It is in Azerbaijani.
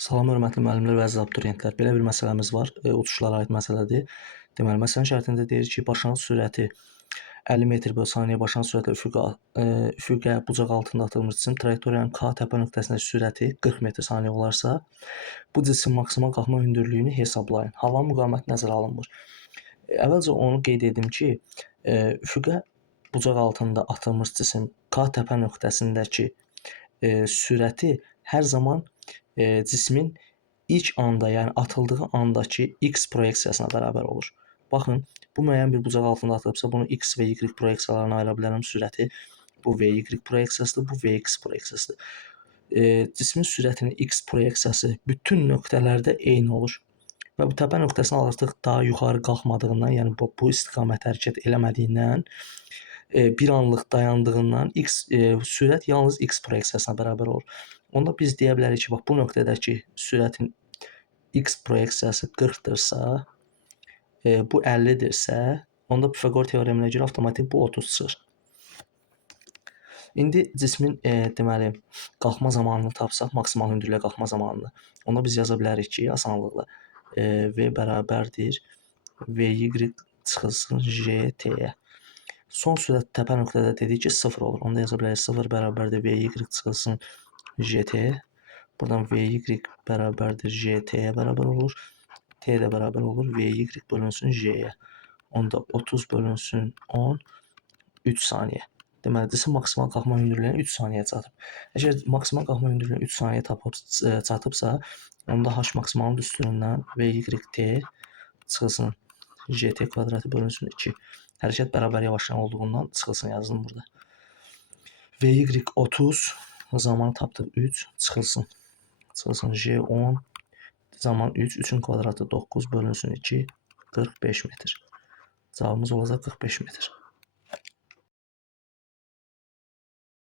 Salam hörmətli müəllimlər və əziz abituriyentlər. Belə bir məsələmiz var. Uçuşlara aid məsələdir. Deməli, məsələnin şərtində deyir ki, başlanğıc sürəti 50 metr bölü saniyə başlanğıc sürətlə üfüqə bucaq altında atılmış cisim trayektoriyanın K təpə nöqtəsindəki sürəti 40 metr saniyə olarsa, bu cisim maksimal qalxma hündürlüyünü hesablayın. Havanın müqaviməti nəzərə alınmır. Əvvəlcə onu qeyd edim ki, üfüqə bucaq altında atılmış cisim K təpə nöqtəsindəki sürəti hər zaman cismin ilk anda, yəni atıldığı andakı x proyeksiyasına bərabər olur. Baxın, bu müəyyən bir bucaq altında atılıbsa, bunu x və y proyeksiyalarına ayıra bilərəm sürəti. Bu vy proyeksiyasıdır, bu vx proyeksiyasıdır. Cismin sürətinin x proyeksiyası bütün nöqtələrdə eyni olur. Və bu təpə nöqtəsini artıq daha yuxarı qalxmadığından, yəni bu istiqamət hərəkət eləmədiyindən, bir anlıq dayandığından sürət yalnız x proyeksiyasına bərabər olur. Onda biz deyə bilərik ki, bax bu nöqtədəki sürətin x proyeksiyası 40-dırsa, bu 50-dirsə, onda Pifaqor teoreminə görə avtomatik bu 30 çıxır. İndi cismin deməli qalxma zamanını tapsaq, maksimal hündürlüyə qalxma zamanını, onda biz yaza bilərik ki, asanlıqla v bərabərdir vy çıxılsın j-t-yə. Son sürət təpə nöqtədə dedik ki, 0 olur. Onda yaza bilərik 0 bərabərdir vy çıxılsın j-t. Buradan vy bərabərdir j-t-yə bərabər olur. T də bərabər olur vy bölünsün j-yə. Onda 30 bölünsün 10, 3 saniyə. Deməli, cisim maksimal qalxma hündürlüyünə 3 saniyə çatıb. Əgər maksimal qalxma hündürlüyünə 3 saniyə çatıbsa, onda h maksimalın üstünündən vy-t çıxılsın j-t kvadratı bölünsün 2. Hərəkət bərabər yavaşlayan olduğundan çıxılsın yazdım burada. Vy 30, zaman tapdıq 3, çıxılsın j10, zaman 3, 3-ün kvadratı 9 bölünsün 2, 45 metr. Cavabımız olacaq 45 metr.